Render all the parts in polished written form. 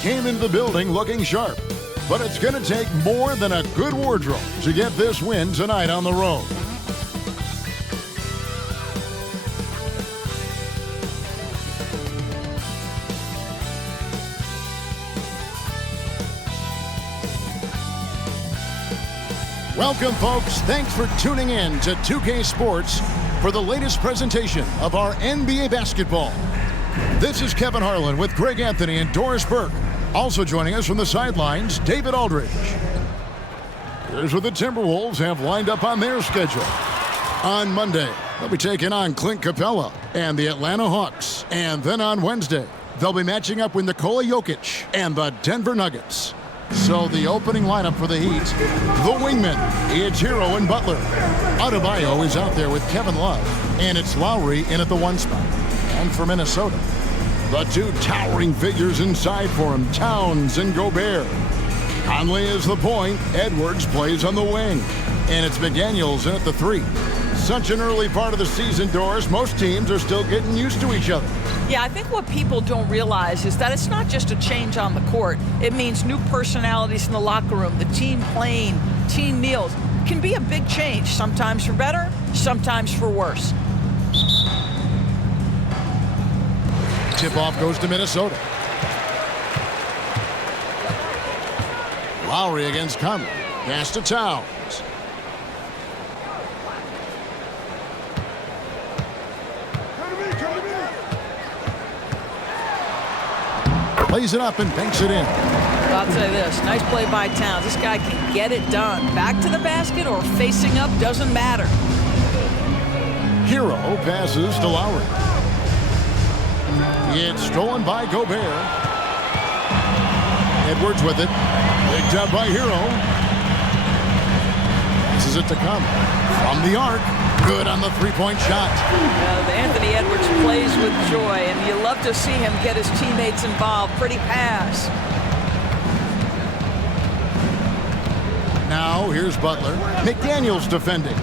came into the building looking sharp. But it's going to take more than a good wardrobe to get this win tonight on the road. Welcome, folks. Thanks for tuning in to 2K Sports for the latest presentation of our NBA basketball. This is Kevin Harlan with Greg Anthony and Doris Burke. Also joining us from the sidelines, David Aldridge. Here's what the Timberwolves have lined up on their schedule. On Monday, they'll be taking on Clint Capella and the Atlanta Hawks. And then on Wednesday, they'll be matching up with Nikola Jokic and the Denver Nuggets. So the opening lineup for the Heat, the wingmen, it's Hero and Butler. Adebayo is out there with Kevin Love, and it's Lowry in at the 1 spot. And for Minnesota, the 2 towering figures inside for him, Towns and Gobert. Conley is the point, Edwards plays on the wing, and it's McDaniels in at the 3. Such an early part of the season, Doris. Most teams are still getting used to each other. Yeah, I think what people don't realize is that it's not just a change on the court. It means new personalities in the locker room, the team playing, team meals. It can be a big change, sometimes for better, sometimes for worse. Tip-off goes to Minnesota. Lowry against Conley. Pass to Towns. Plays it up and banks it in. I'll tell you this, nice play by Towns. This guy can get it done. Back to the basket or facing up, doesn't matter. Hero passes to Lowry. It's stolen by Gobert. Edwards with it. Picked up by Hero. Passes it to Conley. From the arc. Good on the 3-point shot. Anthony Edwards plays with joy, and you love to see him get his teammates involved. Pretty pass. Now here's Butler. McDaniels defending.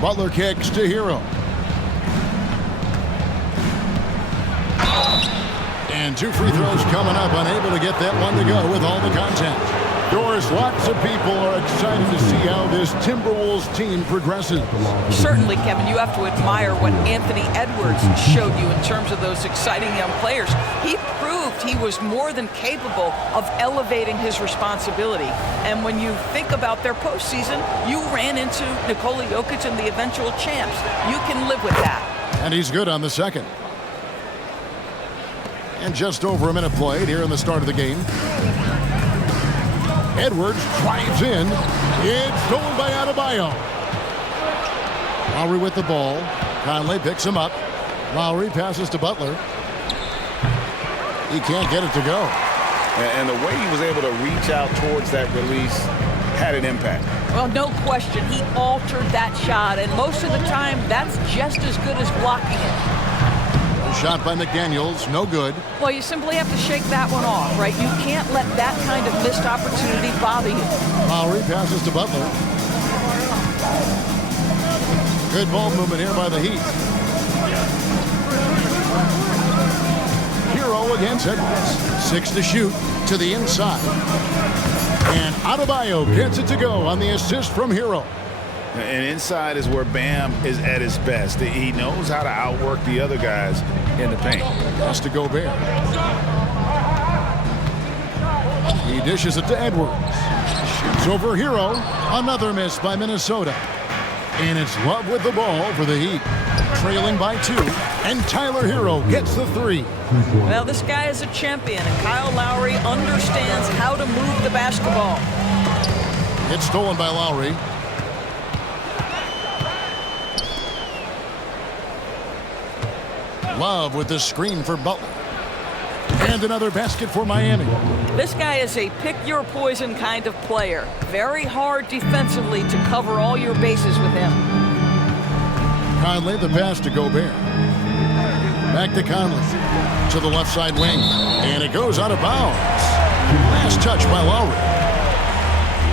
Butler kicks to Hero. And 2 free throws coming up. Unable to get that one to go with all the contact. Doris, lots of people are excited to see how this Timberwolves team progresses. Certainly, Kevin, you have to admire what Anthony Edwards showed you in terms of those exciting young players. He proved he was more than capable of elevating his responsibility. And when you think about their postseason, you ran into Nikola Jokic and the eventual champs. You can live with that. And he's good on the second. And just over a minute played here in the start of the game. Edwards drives in. It's stolen by Adebayo. Lowry with the ball. Conley picks him up. Lowry passes to Butler. He can't get it to go. And the way he was able to reach out towards that release had an impact. Well, no question. He altered that shot, and most of the time, that's just as good as blocking it. Shot by McDaniels, no good. Well, you simply have to shake that one off, right? You can't let that kind of missed opportunity bother you. Lowry passes to Butler. Good ball movement here by the Heat. Hero against Edwards. 6 to shoot to the inside. And Adebayo gets it to go on the assist from Hero. And inside is where Bam is at his best. He knows how to outwork the other guys in the paint. Pass to Gobert. He dishes it to Edwards. Shoots over Hero. Another miss by Minnesota. And it's Love with the ball for the Heat. Trailing by 2. And Tyler Hero gets the 3. Well, this guy is a champion, and Kyle Lowry understands how to move the basketball. It's stolen by Lowry. Love with the screen for Butler. And another basket for Miami. This guy is a pick-your-poison kind of player. Very hard defensively to cover all your bases with him. Conley, the pass to Gobert. Back to Conley. To the left side wing. And it goes out of bounds. Last touch by Lowry.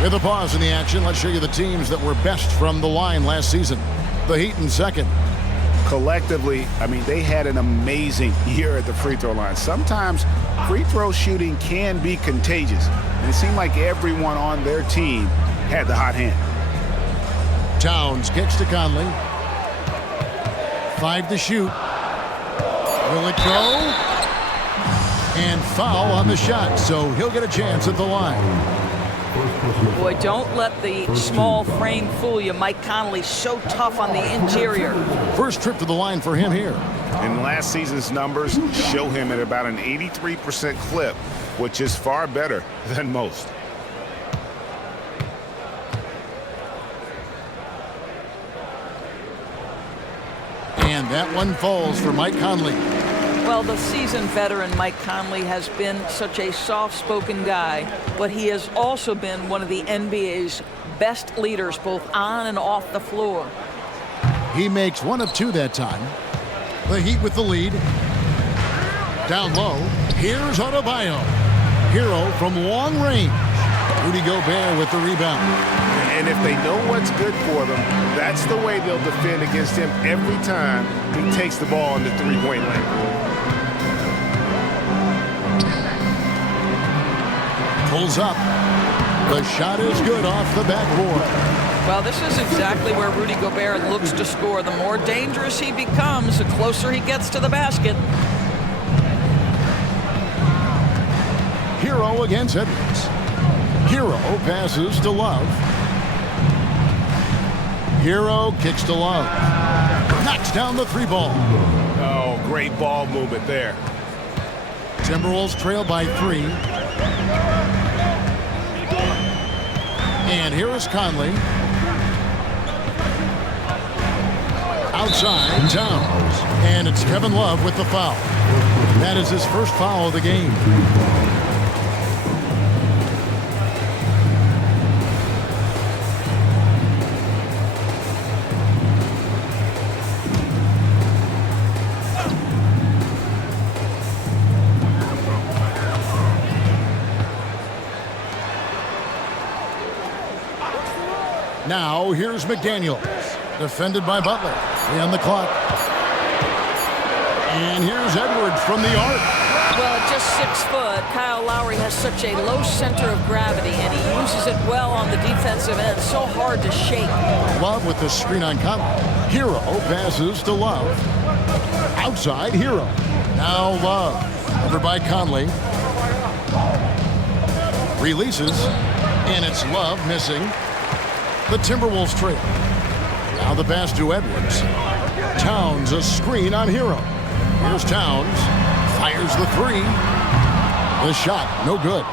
With a pause in the action, let's show you the teams that were best from the line last season. The Heat in second. collectively, I mean, they had an amazing year at the free throw line. Sometimes free throw shooting can be contagious, and it seemed like everyone on their team had the hot hand. Towns kicks to Conley. 5 to shoot. Will it go? And foul on the shot, so he'll get a chance at the line. Boy, don't let the small frame fool you. Mike Conley so tough on the interior. First trip to the line for him here. And last season's numbers show him at about an 83% clip, which is far better than most. And that one falls for Mike Conley. Well, the seasoned veteran Mike Conley has been such a soft-spoken guy, but he has also been one of the NBA's best leaders, both on and off the floor. He makes 1 of 2 that time. The Heat with the lead. Down low, here's Adebayo. Hero from long range. Rudy Gobert with the rebound. And if they know what's good for them, that's the way they'll defend against him every time he takes the ball in the three-point lane. Pulls up. The shot is good off the backboard. Well, this is exactly where Rudy Gobert looks to score. The more dangerous he becomes, the closer he gets to the basket. Hero against Edwards. Hero passes to Love. Hero kicks to Love. Knocks down the 3 ball. Oh, great ball movement there. Timberwolves trail by 3. And here is Conley. Outside, Towns. And it's Kevin Love with the foul. That is his first foul of the game. Now, here's McDaniels, defended by Butler. 3 on the clock. And here's Edwards from the arc. Well, at just 6 foot, Kyle Lowry has such a low center of gravity, and he uses it well on the defensive end. So hard to shake. Love with the screen on Conley. Hero passes to Love. Outside, Hero. Now Love. Over by Conley. Releases. And it's Love missing. The Timberwolves trail. Now the pass to Edwards. Towns a screen on Hero. Here's Towns. Fires the 3. The shot, no good.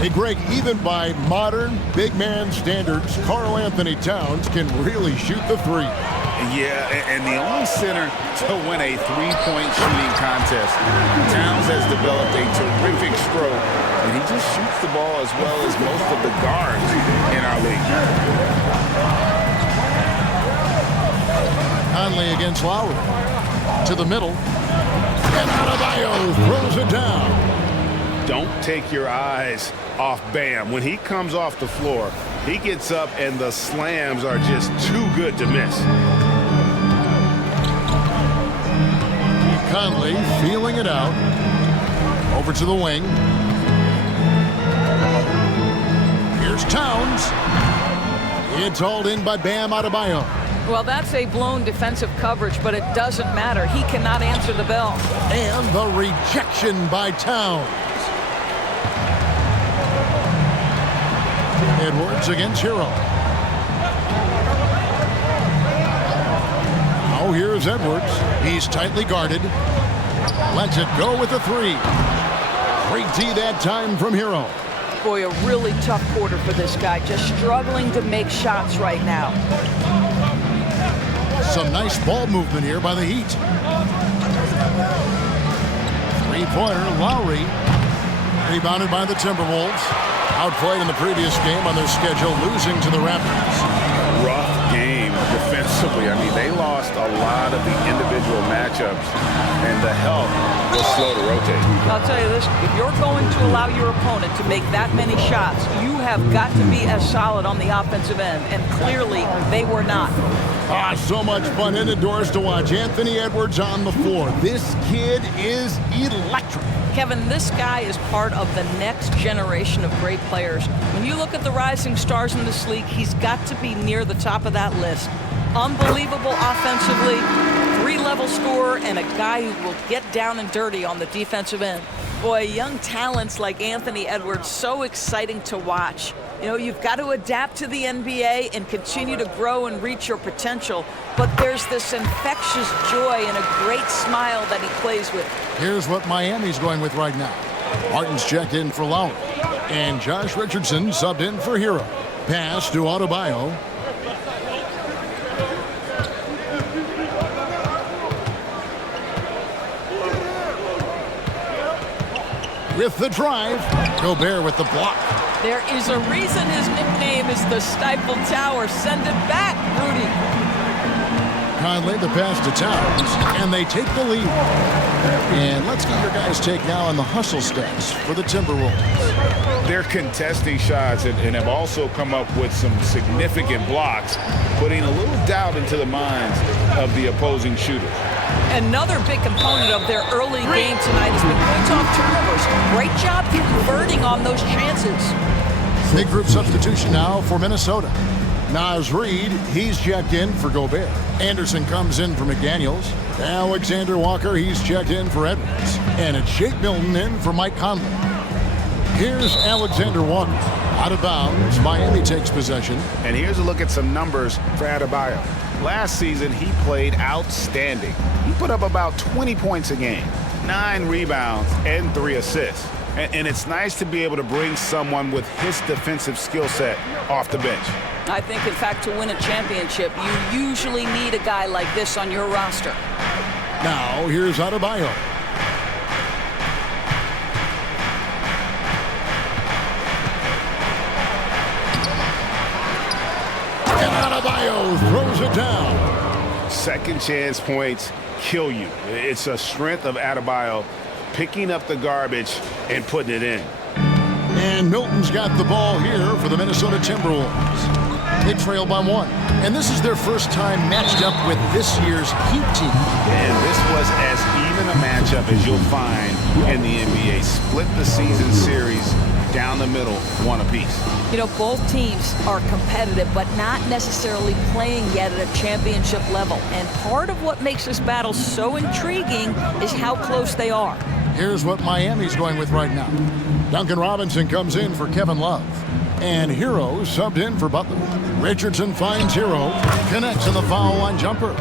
Hey, Greg, even by modern big man standards, Karl Anthony Towns can really shoot the 3. Yeah, and the only center to win a three-point shooting contest. Towns has developed a terrific stroke, and he just shoots the ball as well as most of the guards in our league. Conley against Lowry. To the middle. And Adebayo throws it down. Don't take your eyes off Bam. When he comes off the floor, he gets up and the slams are just too good to miss. Conley feeling it out. Over to the wing. Here's Towns. It's hauled in by Bam Adebayo. Well, that's a blown defensive coverage, but it doesn't matter. He cannot answer the bell. And the rejection by Towns. Edwards against Hero. Now here's Edwards. He's tightly guarded. Lets it go with the 3. Great D that time from Hero. Boy, a really tough quarter for this guy. Just struggling to make shots right now. Some nice ball movement here by the Heat. 3-pointer, Lowry. Rebounded by the Timberwolves. Outplayed in the previous game on their schedule, losing to the Raptors. Rough game defensively Possibly. I mean, they lost a lot of the individual matchups, and the help was slow to rotate. I'll tell you this, if you're going to allow your opponent to make that many shots, you have got to be as solid on the offensive end, and clearly they were not. So much fun indoors to watch. Anthony Edwards on the floor. This kid is electric. Kevin, this guy is part of the next generation of great players. When you look at the rising stars in this league, he's got to be near the top of that list. Unbelievable offensively, three-level scorer, and a guy who will get down and dirty on the defensive end. Boy, young talents like Anthony Edwards, so exciting to watch. You know, you've got to adapt to the NBA and continue to grow and reach your potential, but there's this infectious joy and a great smile that he plays with. Here's what Miami's going with right now. Martin's checked in for Lowry, and Josh Richardson subbed in for Hero. Pass to Adebayo. With the drive, Gobert with the block. There is a reason his nickname is the Stifled Tower. Send it back, Rudy. Conley the pass to Towns, and they take the lead. And let's get your guys' take now on the hustle stats for the Timberwolves. They're contesting shots and have also come up with some significant blocks, putting a little doubt into the minds of the opposing shooters. Another big component of their early game tonight has been points off turnovers. Great job converting on those chances. Big group substitution now for Minnesota. Naz Reid, he's checked in for Gobert. Anderson comes in for McDaniels. Alexander Walker, he's checked in for Edwards. And it's Shake Milton in for Mike Conley. Here's Alexander Walker. Out of bounds, Miami takes possession. And here's a look at some numbers for Adebayo. Last season, he played outstanding. He put up about 20 points a game, 9 rebounds, and 3 assists. And it's nice to be able to bring someone with his defensive skill set off the bench. I think, in fact, to win a championship, you usually need a guy like this on your roster. Now, here's Adebayo. And Adebayo throws it down. Second chance points kill you. It's a strength of Adebayo picking up the garbage and putting it in. And Milton's got the ball here for the Minnesota Timberwolves. They trail by 1. And this is their first time matched up with this year's Heat team. And this was as even a matchup as you'll find in the NBA. Split the season series down the middle, 1 apiece. You know, both teams are competitive, but not necessarily playing yet at a championship level. And part of what makes this battle so intriguing is how close they are. Here's what Miami's going with right now. Duncan Robinson comes in for Kevin Love. And Hero subbed in for Butler. Richardson finds Hero. Connects on the foul line jumper.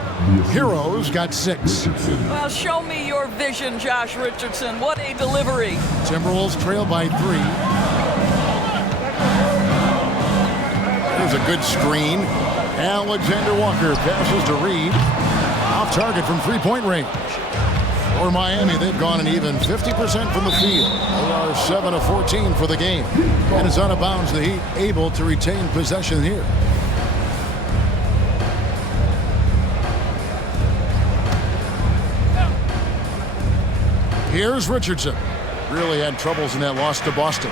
Hero's got 6. Well, show me your vision, Josh Richardson. What a delivery. Timberwolves trail by 3. There's a good screen. Alexander Walker passes to Reid. Off target from three-point range. For Miami, they've gone an even 50% from the field. They are 7 of 14 for the game. And it's out of bounds. The Heat able to retain possession here. Here's Richardson. Really had troubles in that loss to Boston.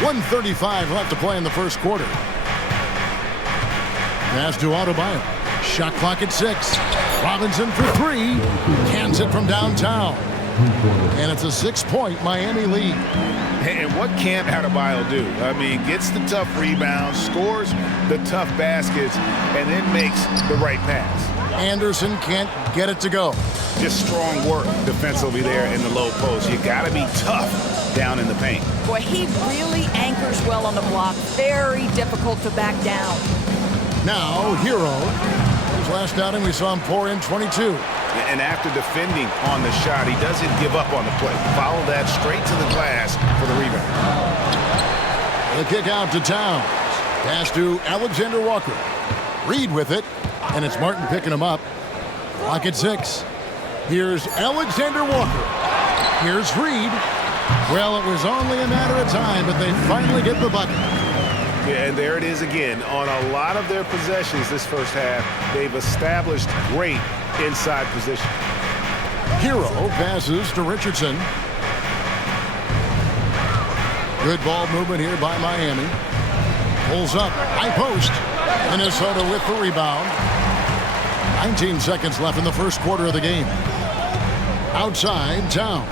1:35 left to play in the first quarter. Pass to Adebayo. Shot clock at 6. Robinson for 3. Cans it from downtown. And it's a 6-point Miami lead. And what can't Adebayo do? I mean, gets the tough rebounds, scores the tough baskets, and then makes the right pass. Anderson can't get it to go. Just strong work defensively there in the low post. You got to be tough down in the paint. Boy, he really anchors well on the block. Very difficult to back down. Now, Hero. His last outing, we saw him pour in 22. And after defending on the shot, he doesn't give up on the play. Follow that straight to the glass for the rebound. The kick out to Towns. Pass to Alexander Walker. Reid with it. And it's Martin picking him up. Clock at 6. Here's Alexander Walker. Here's Reid. Well, it was only a matter of time, but they finally get the bucket. Yeah, and there it is again. On a lot of their possessions this first half, they've established great inside position. Hero passes to Richardson. Good ball movement here by Miami. Pulls up, high post. Minnesota with the rebound. 19 seconds left in the first quarter of the game. Outside, Towns.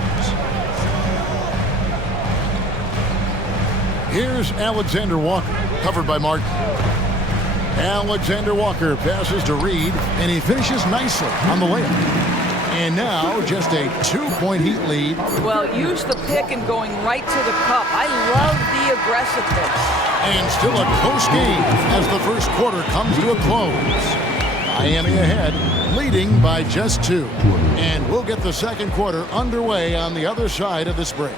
Here's Alexander Walker, covered by Martin. Alexander Walker passes to Reed, and he finishes nicely on the layup. And now just a 2-point Heat lead. Well, use the pick and going right to the cup. I love the aggressiveness. And still a close game as the first quarter comes to a close. Miami ahead, leading by just 2. And we'll get the second quarter underway on the other side of this break.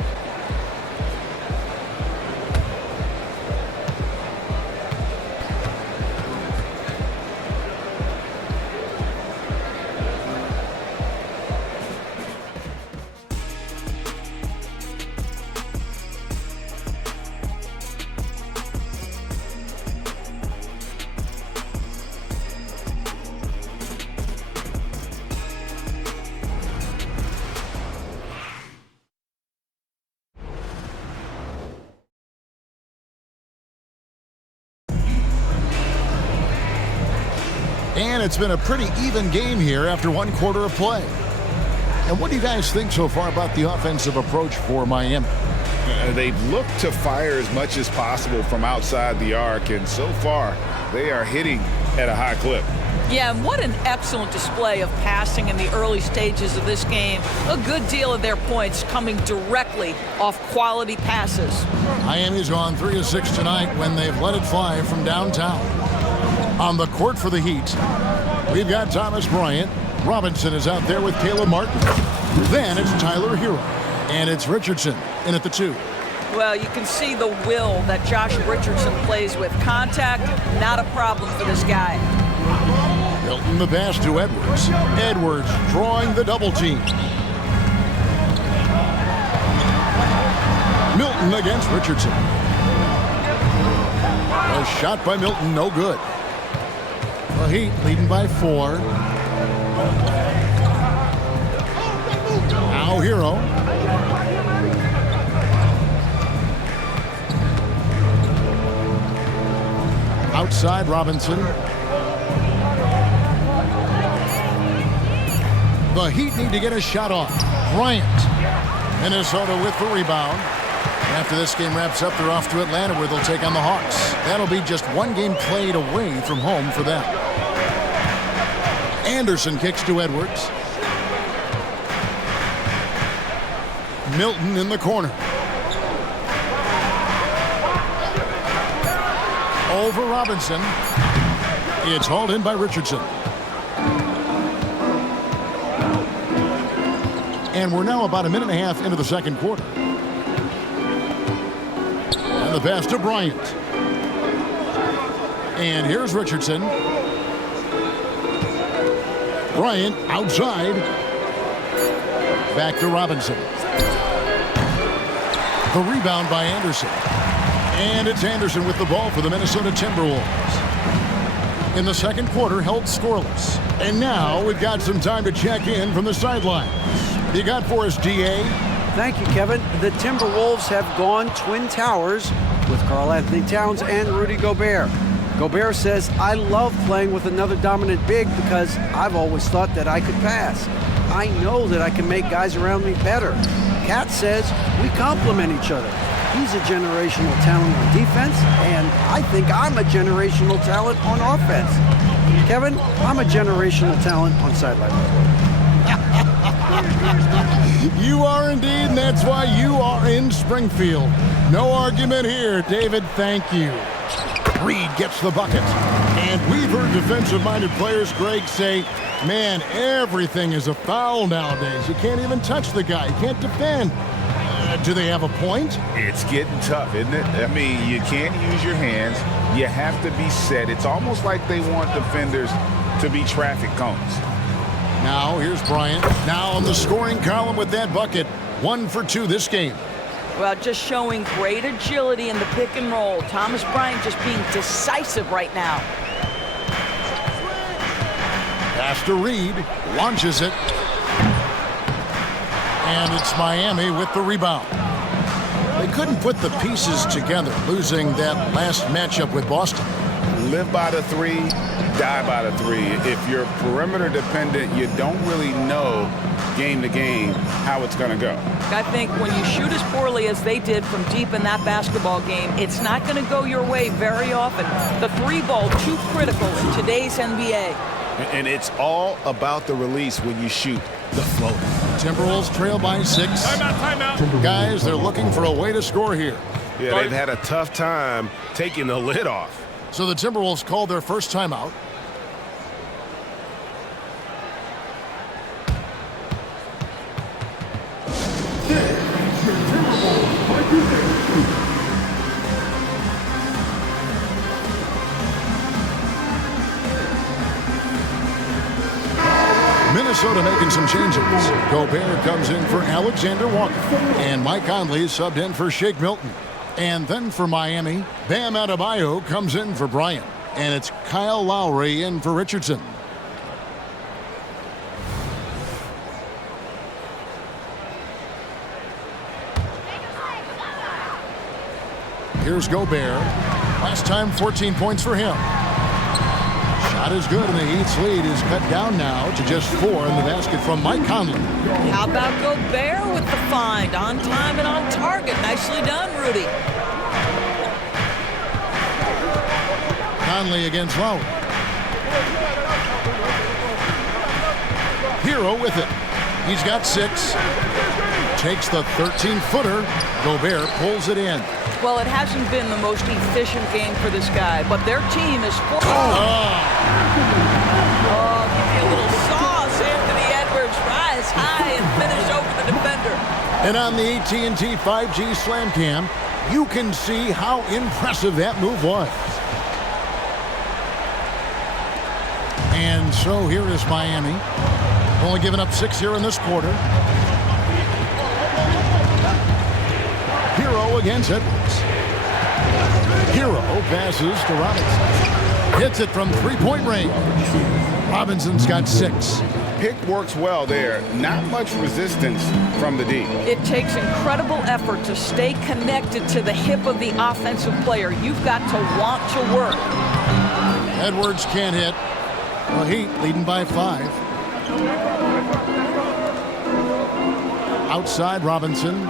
And it's been a pretty even game here after one quarter of play. And what do you guys think so far about the offensive approach for Miami? They've looked to fire as much as possible from outside the arc, and so far they are hitting at a high clip. Yeah, and what an excellent display of passing in the early stages of this game. A good deal of their points coming directly off quality passes. Miami's gone 3 of 6 tonight when they've let it fly from downtown. On the court for the Heat, we've got Thomas Bryant. Robinson is out there with Caleb Martin. Then it's Tyler Hero. And it's Richardson in at the 2. Well, you can see the will that Josh Richardson plays with. Contact, not a problem for this guy. Milton the pass to Edwards. Edwards drawing the double team. Milton against Richardson. A shot by Milton, no good. The Heat leading by 4. Now Hero. Outside Robinson. The Heat need to get a shot off. Bryant. Minnesota with the rebound. After this game wraps up, they're off to Atlanta where they'll take on the Hawks. That'll be just one game played away from home for them. Anderson kicks to Edwards. Milton in the corner. Over Robinson. It's hauled in by Richardson. And we're now about a minute and a half into the second quarter. And the pass to Bryant. And here's Richardson. Bryant outside. Back to Robinson. The rebound by Anderson. And it's Anderson with the ball for the Minnesota Timberwolves. In the second quarter, held scoreless. And now we've got some time to check in from the sidelines. You got for us, D.A.? Thank you, Kevin. The Timberwolves have gone Twin Towers with Karl-Anthony Towns and Rudy Gobert. Gobert says, I love playing with another dominant big because I've always thought that I could pass. I know that I can make guys around me better. Cat says, we complement each other. He's a generational talent on defense, and I think I'm a generational talent on offense. Kevin, I'm a generational talent on sideline. You are indeed, and that's why you are in Springfield. No argument here, David. Thank you. Reed gets the bucket. And we've heard defensive-minded players, Greg, say, man, everything is a foul nowadays. You can't even touch the guy. You can't defend. Do they have a point? It's getting tough, isn't it? I mean, you can't use your hands. You have to be set. It's almost like they want defenders to be traffic cones. Now, here's Bryant. Now on the scoring column with that bucket. 1 for 2 this game. Well, just showing great agility in the pick and roll. Thomas Bryant just being decisive right now. Pass to Reed, launches it. And it's Miami with the rebound. They couldn't put the pieces together, losing that last matchup with Boston. Live by the three, die by the three. If you're perimeter dependent, you don't really know game to game how it's going to go. I think when you shoot as poorly as they did from deep in that basketball game, it's not going to go your way very often. The three ball, too critical in today's NBA. And it's all about the release when you shoot the floater. Timberwolves trail by 6. Timeout. Guys, they're looking for a way to score here. Yeah, they've had a tough time taking the lid off. So the Timberwolves called their first timeout. Minnesota making some changes. Gobert comes in for Alexander Walker. And Mike Conley subbed in for Shake Milton. And then for Miami, Bam Adebayo comes in for Bryant. And it's Kyle Lowry in for Richardson. Here's Gobert. Last time, 14 points for him. Shot is good, and the Heat's lead is cut down now to just 4 in the basket from Mike Conley. How about Gobert with the find? On time and on target. Nicely done, Rudy. Conley against Lowry. Hero with it. He's got 6. Takes the 13-footer. Gobert pulls it in. Well, it hasn't been the most efficient game for this guy, but their team is Oh, give me a little sauce. Anthony Edwards rise high and finish over the defender. And on the AT&T 5G Slam Cam, you can see how impressive that move was. And so here is Miami. Only giving up 6 here in this quarter. Hero against Edwards. Hero passes to Robinson. Hits it from three-point range. Robinson's got 6. Pick works well there. Not much resistance from the D. It takes incredible effort to stay connected to the hip of the offensive player. You've got to want to work. Edwards can't hit. The Heat leading by 5. Outside Robinson.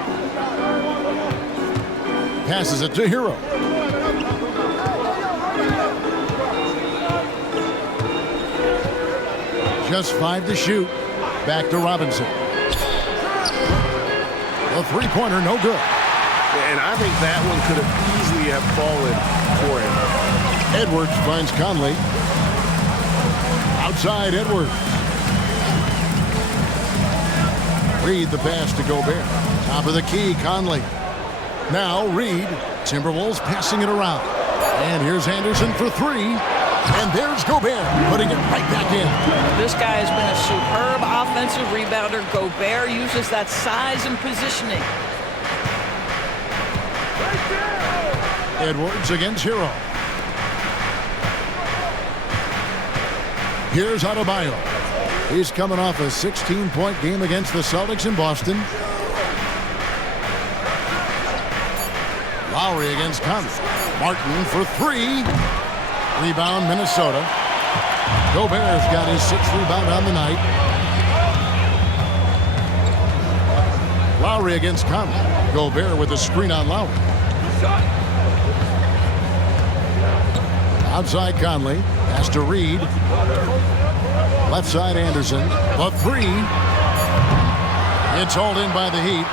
Passes it to Hero. Just 5 to shoot. Back to Robinson. The three-pointer, no good. And I think that one could have easily have fallen for him. Edwards finds Conley. Outside Edwards. Reed the pass to Gobert. Top of the key, Conley. Now Reed. Timberwolves passing it around. And here's Anderson for 3. And there's Gobert putting it right back in. This guy has been a superb offensive rebounder. Gobert uses that size and positioning. Edwards against Hero. Here's Adebayo. He's coming off a 16-point game against the Celtics in Boston. Lowry against Conley. Martin for 3. Rebound Minnesota. Gobert's got his 6th rebound on the night. Lowry against Conley. Gobert with a screen on Lowry. Outside Conley. Pass to Reed. Left side Anderson. The 3. It's hauled in by the Heat.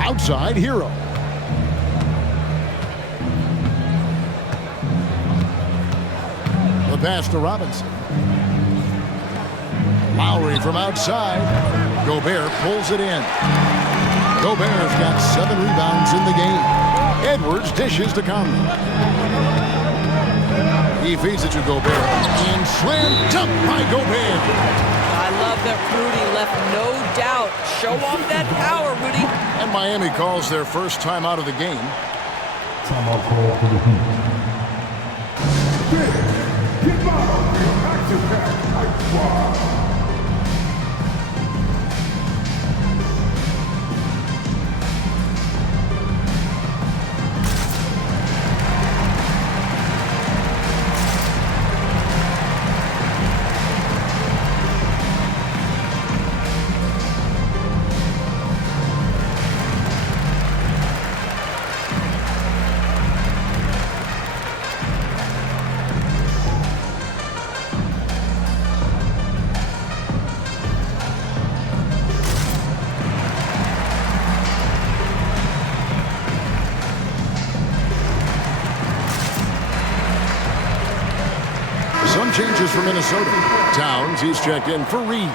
Outside Hero. The pass to Robinson. Lowry from outside. Gobert pulls it in. Gobert's got 7 rebounds in the game. Edwards dishes to Conley. He feeds it to Gobert. And slammed up by Gobert. I love that Rudy left no doubt. Show off that power, Rudy. And Miami calls their first time out of the game. Timeout call for the Heat. Keep up the action pack Ice Squad. Some changes for Minnesota. Towns, he's checked in for Reed.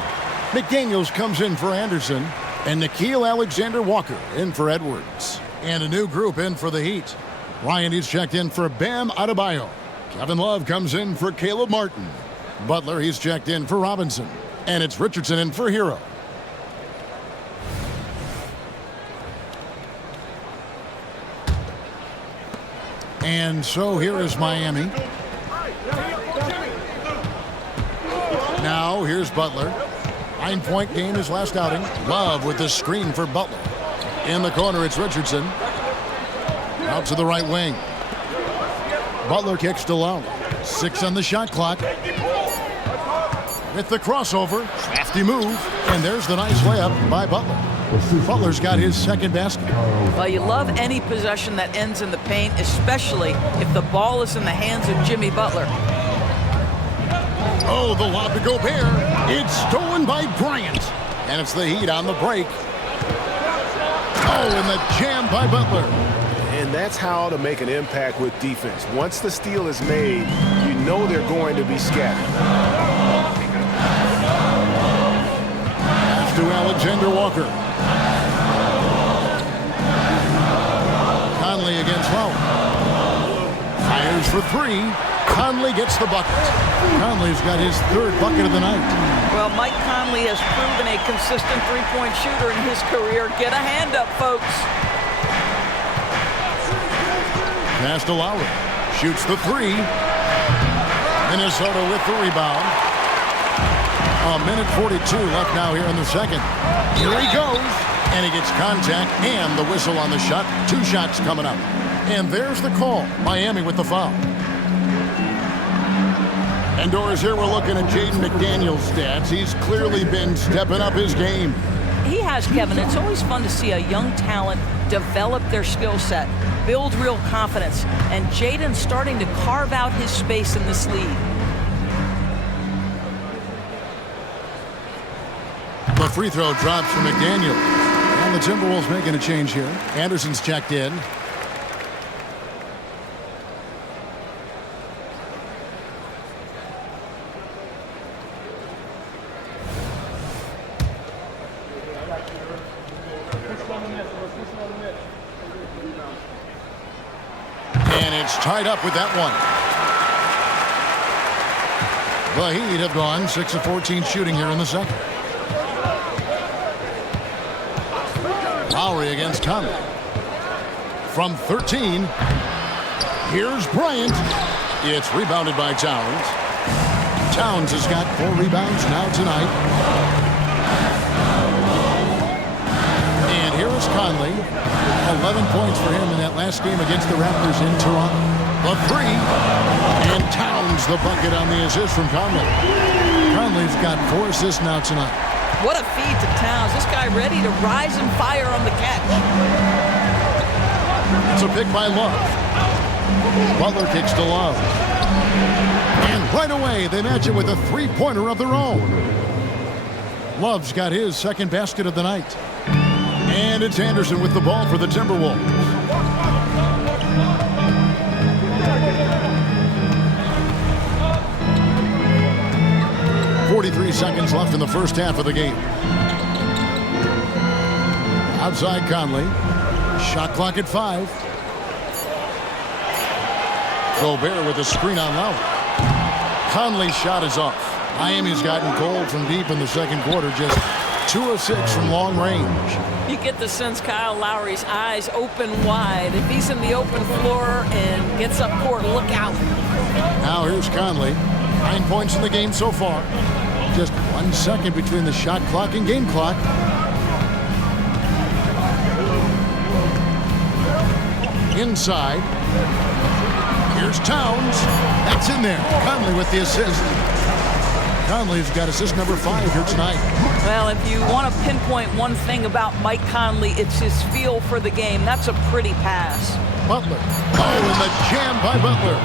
McDaniels comes in for Anderson. And Nickeil Alexander-Walker in for Edwards. And a new group in for the Heat. Ryan, he's checked in for Bam Adebayo. Kevin Love comes in for Caleb Martin. Butler, he's checked in for Robinson. And it's Richardson in for Hero. And so here is Miami. Now here's Butler. 9-point game his last outing. Love with the screen for Butler. In the corner, it's Richardson. Out to the right wing. Butler kicks to Lowry. 6 on the shot clock. With the crossover. Crafty move. And there's the nice layup by Butler. Butler's got his second basket. Well, you love any possession that ends in the paint, especially if the ball is in the hands of Jimmy Butler. Oh, the lob to Gobert. It's stolen by Bryant. And it's the Heat on the break. Oh, and the jam by Butler. And that's how to make an impact with defense. Once the steal is made, you know they're going to be scattered. Pass to Alexander-Walker. Conley against Lowry. Fires for 3. Conley gets the bucket. Conley's got his third bucket of the night. Well, Mike Conley has proven a consistent three-point shooter in his career. Get a hand up, folks. Pass to Lowry. Shoots the 3. Minnesota with the rebound. A minute 42 left now here in the second. Here he goes. And he gets contact and the whistle on the shot. 2 shots coming up. And there's the call. Miami with the foul. And Doris, here we're looking at Jaden McDaniels' stats. He's clearly been stepping up his game. He has, Kevin. It's always fun to see a young talent develop their skill set, build real confidence, and Jaden's starting to carve out his space in this league. The free throw drops for McDaniels. And the Timberwolves making a change here. Anderson's checked in. And it's tied up with that one. The Heat have gone 6 of 14 shooting here in the second. Lowry against Conley. From 13, here's Bryant. It's rebounded by Towns. Towns has got 4 rebounds now tonight. And here is Conley. 11 points for him in that last game against the Raptors in Toronto. The 3. And Towns the bucket on the assist from Conley. Conley's got 4 assists now tonight. What a feed to Towns. This guy ready to rise and fire on the catch. It's a pick by Love. Butler kicks to Love. And right away, they match it with a 3-pointer of their own. Love's got his second basket of the night. And it's Anderson with the ball for the Timberwolves. .43 seconds left in the first half of the game. Outside Conley. Shot clock at 5. Gobert with a screen on Lowry. Conley's shot is off. Miami's gotten cold from deep in the second quarter, just 2 of 6 from long range. You get the sense Kyle Lowry's eyes open wide. If he's in the open floor and gets up court, look out. Now here's Conley. 9 points in the game so far. Just 1 second between the shot clock and game clock. Inside. Here's Towns. That's in there. Conley with the assist. Conley's got assist number 5 here tonight. Well, if you want to pinpoint one thing about Mike Conley, it's his feel for the game. That's a pretty pass. Butler. Oh, and the jam by Butler.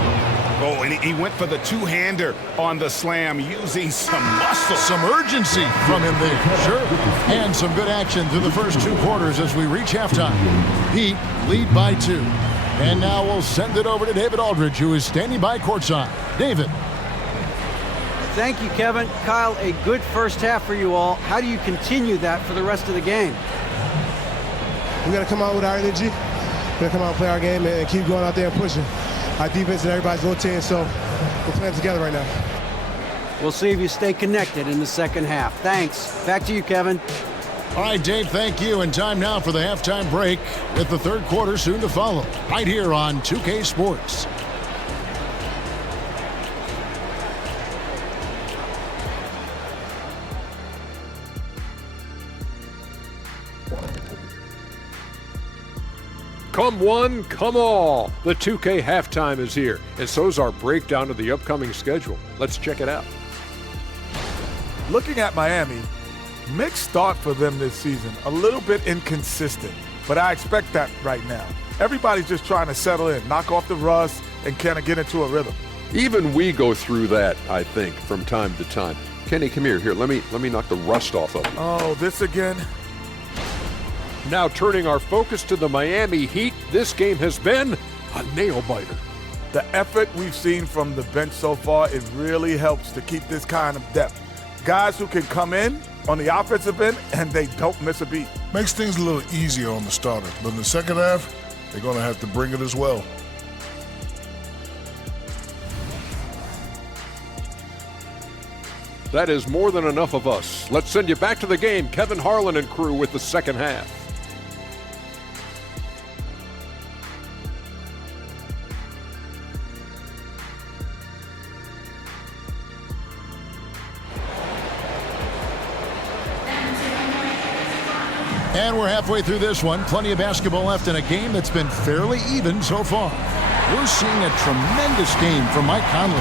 Oh, and he went for the two-hander on the slam using some muscle. Some urgency from him there. Sure. And some good action through the first 2 quarters as we reach halftime. Heat lead by 2. And now we'll send it over to David Aldridge, who is standing by courtside. David. Thank you, Kevin. Kyle, a good first half for you all. How do you continue that for the rest of the game? We got to come out with our energy. We got to come out and play our game and keep going out there and pushing. Our defense and everybody's rotating, so we're playing together right now. We'll see if you stay connected in the second half. Thanks. Back to you, Kevin. All right, Dave, thank you. And time now for the halftime break with the third quarter soon to follow. Right here on 2K Sports. Come one, come all. The 2K halftime is here, and so's our breakdown of the upcoming schedule. Let's check it out. Looking at Miami, mixed start for them this season. A little bit inconsistent, but I expect that right now. Everybody's just trying to settle in, knock off the rust, and kind of get into a rhythm. Even we go through that, I think, from time to time. Kenny, come here. Here, let me knock the rust off of you. Oh, this again? Now turning our focus to the Miami Heat, this game has been a nail-biter. The effort we've seen from the bench so far, it really helps to keep this kind of depth. Guys who can come in on the offensive end and they don't miss a beat. Makes things a little easier on the starters, but in the second half, they're going to have to bring it as well. That is more than enough of us. Let's send you back to the game. Kevin Harlan and crew with the second half. And we're halfway through this one. Plenty of basketball left in a game that's been fairly even so far. We're seeing a tremendous game from Mike Conley.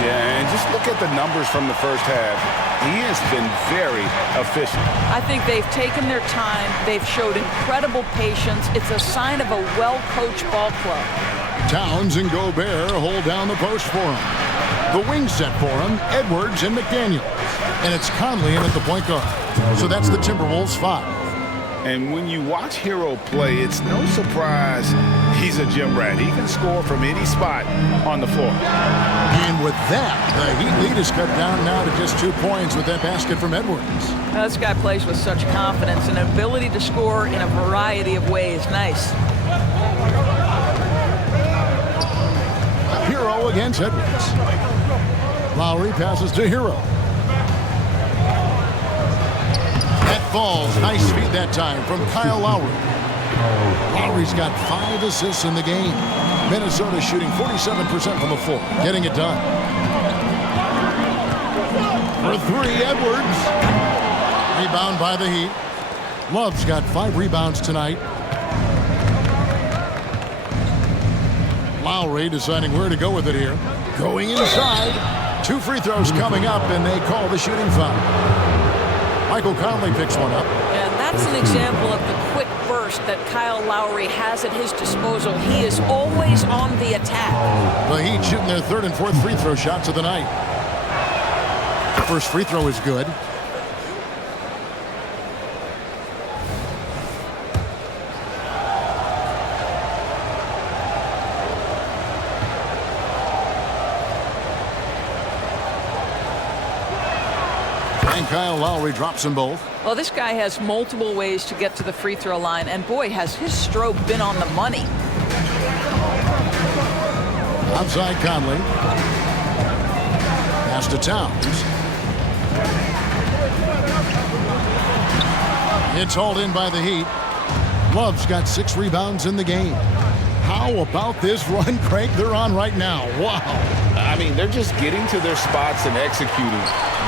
Yeah, and just look at the numbers from the first half. He has been very efficient. I think they've taken their time. They've showed incredible patience. It's a sign of a well-coached ball club. Towns and Gobert hold down the post for him. The wing set for him, Edwards and McDaniels. And it's Conley in at the point guard. So that's the Timberwolves 5. And when you watch Hero play, it's no surprise he's a gym rat. He can score from any spot on the floor. And with that, the Heat lead is cut down now to just 2 points with that basket from Edwards. Now, this guy plays with such confidence and an ability to score in a variety of ways. Nice. Hero against Edwards. Lowry passes to Hero. Falls. Nice feed that time from Kyle Lowry. Lowry's got 5 assists in the game. Minnesota shooting 47% from the floor. Getting it done. For 3, Edwards. Rebound by the Heat. Love's got 5 rebounds tonight. Lowry deciding where to go with it here. Going inside. 2 free throws coming up, and they call the shooting foul. Michael Conley picks one up. And that's an example of the quick burst that Kyle Lowry has at his disposal. He is always on the attack. The Heat shooting their 3rd and 4th free throw shots of the night. First free throw is good. And Kyle Lowry drops them both. Well, this guy has multiple ways to get to the free throw line, and boy, has his stroke been on the money. Outside Conley. Pass to Towns. It's hauled in by the Heat. Love's got 6 rebounds in the game. How about this run, Craig, they're on right now? Wow. I mean, they're just getting to their spots and executing,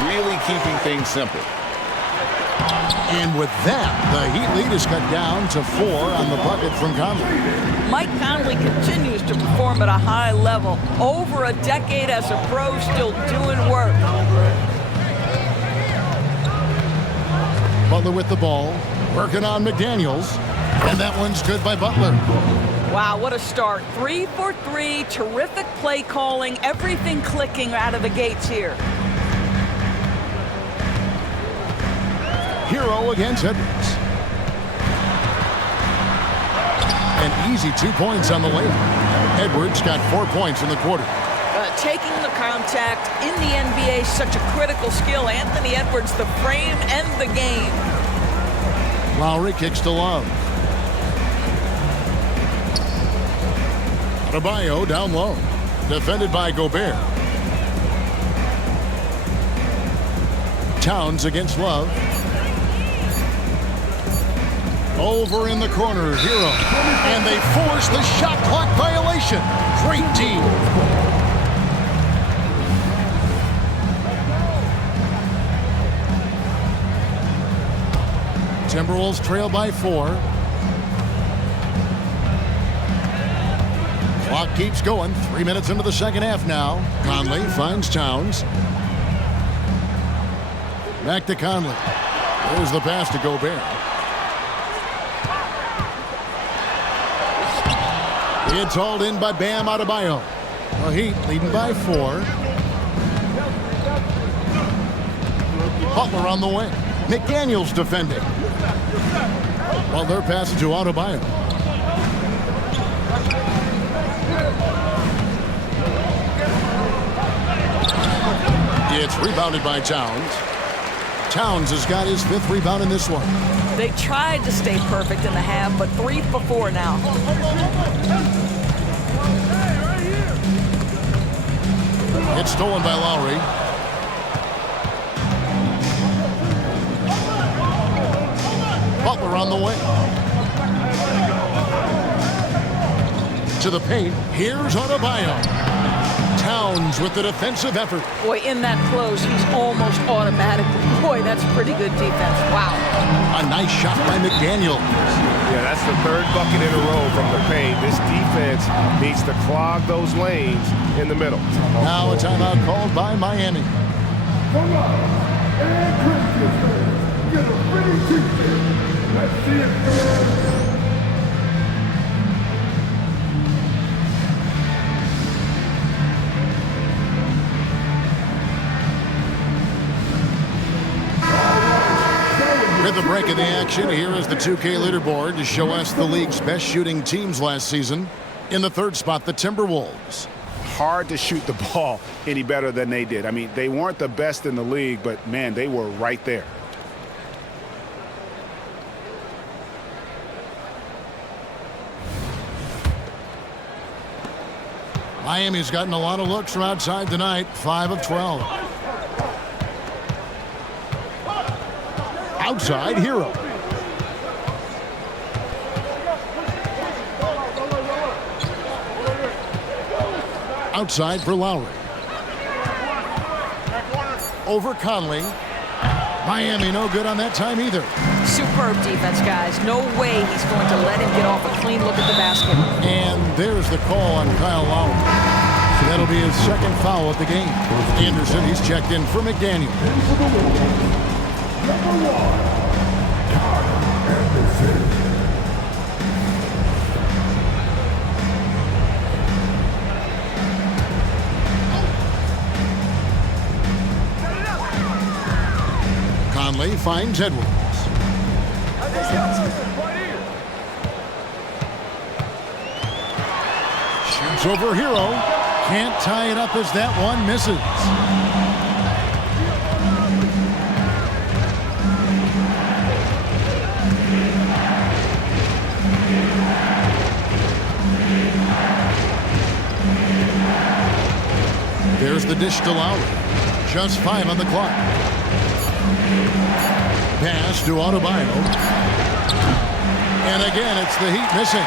really keeping things simple. And with that, the Heat lead is cut down to 4 on the bucket from Conley. Mike Conley continues to perform at a high level. Over a decade as a pro, still doing work. Butler with the ball, working on McDaniels. And that one's good by Butler. Wow, what a start. 3 for 3, terrific play calling, everything clicking out of the gates here. Hero against Edwards. An easy 2 points on the layup. Edwards got 4 points in the quarter. Taking the contact in the NBA is such a critical skill. Anthony Edwards, the frame and the game. Lowry kicks to Love. Adebayo down low. Defended by Gobert. Towns against Love. Over in the corner, Hero. And they force the shot clock violation. Great team. Timberwolves trail by 4. Clock keeps going. 3 minutes into the second half now. Conley finds Towns. Back to Conley. There's the pass to Gobert. It's hauled in by Bam Adebayo. The Heat leading by 4. Butler on the wing. McDaniels defending. Well, they're passing to Adebayo. It's rebounded by Towns. Towns has got his 5th rebound in this one. They tried to stay perfect in the half, but 3 for 4 now. It's stolen by Lowry. Butler on the way. To the paint. Here's Adebayo. Towns with the defensive effort. Boy, in that close, he's almost automatic. Boy, that's pretty good defense. Wow. A nice shot by McDaniel. Yeah, that's the 3rd bucket in a row from the paint. This defense needs to clog those lanes in the middle. Now a timeout called by Miami. Come on, and Christmas, get a pretty ticket. Let's see it. With the break of the action, here is the 2K leaderboard to show us the league's best shooting teams last season. In the 3rd spot, the Timberwolves. Hard to shoot the ball any better than they did. I mean, they weren't the best in the league, but, man, they were right there. Miami's gotten a lot of looks from outside tonight, 5 of 12. Outside, Hero. Outside for Lowry. Over Conley. Miami no good on that time either. Superb defense, guys. No way he's going to let him get off a clean look at the basket. And there's the call on Kyle Lowry. That'll be his 2nd foul of the game. Anderson, he's checked in for McDaniel. Number 1, Kyle Anderson. Conley finds Edwards. Shoots over Hero. Can't tie it up as that one misses. There's the dish to Lowry. Just 5 on the clock. Pass to Adebayo. And again, it's the Heat missing.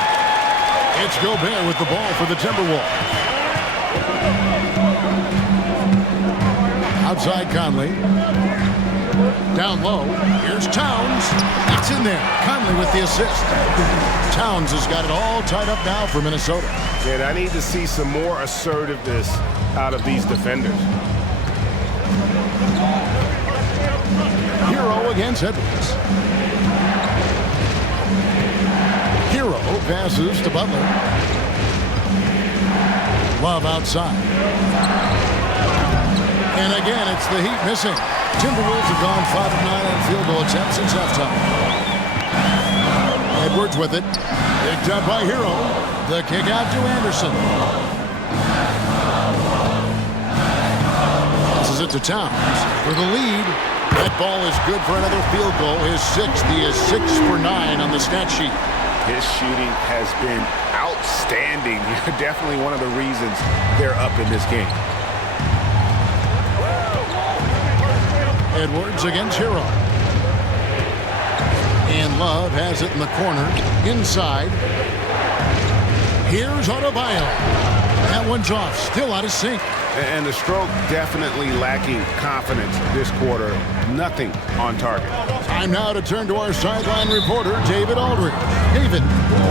It's Gobert with the ball for the Timberwolves. Outside Conley. Down low. Here's Towns. It's in there. Conley with the assist. Towns has got it all tied up now for Minnesota. And I need to see some more assertiveness out of these defenders. Hero against Edwards. Hero passes to Butler. Love outside. And again, it's the Heat missing. Timberwolves have gone 5 of 9 on field goal attempts since halftime. Edwards with it. Picked up by Hero. The kick out to Anderson. Passes it to Towns for the lead. That ball is good for another field goal. His 6th. He is 6 for 9 on the stat sheet. His shooting has been outstanding. Definitely one of the reasons they're up in this game. Edwards against Hero. And Love has it in the corner. Inside. Here's Adebayo. That one's off. Still out of sync. And the stroke definitely lacking confidence this quarter. Nothing on target. Time now to turn to our sideline reporter, David Aldridge. David.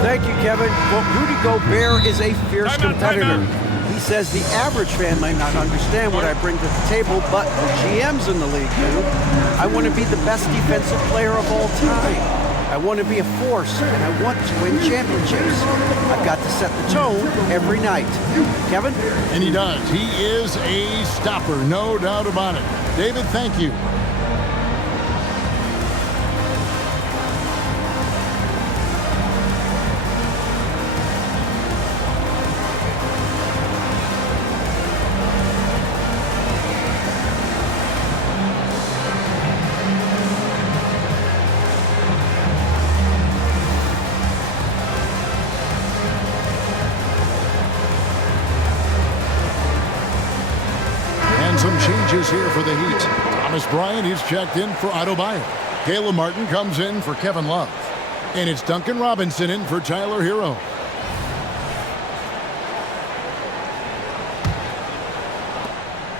Thank you, Kevin. Well, Rudy Gobert is a fierce competitor. He says the average fan might not understand what I bring to the table, but the GMs in the league do. I want to be the best defensive player of all time. I want to be a force, and I want to win championships. I've got to set the tone every night. Kevin? And he does. He is a stopper, no doubt about it. David, thank you. Some changes here for the Heat. Thomas Bryant, he's checked in for Adebayo. Caleb Martin comes in for Kevin Love. And it's Duncan Robinson in for Tyler Hero.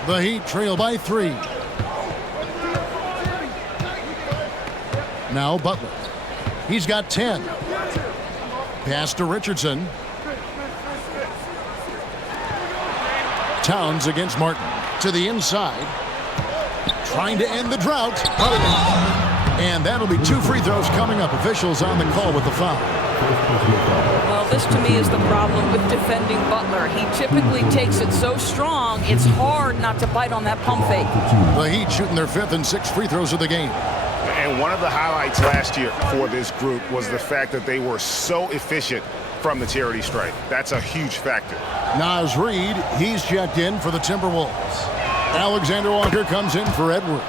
The Heat trail by 3. Now Butler. He's got 10. Pass to Richardson. Towns against Martin. To the inside. Trying to end the drought. And that'll be 2 free throws coming up. Officials on the call with the foul. Well, this to me is the problem with defending Butler. He typically takes it so strong, it's hard not to bite on that pump fake. The Heat shooting their 5th and 6th free throws of the game. And one of the highlights last year for this group was the fact that they were so efficient from the charity stripe. That's a huge factor. Naz Reid, he's checked in for the Timberwolves. Alexander Walker comes in for Edwards.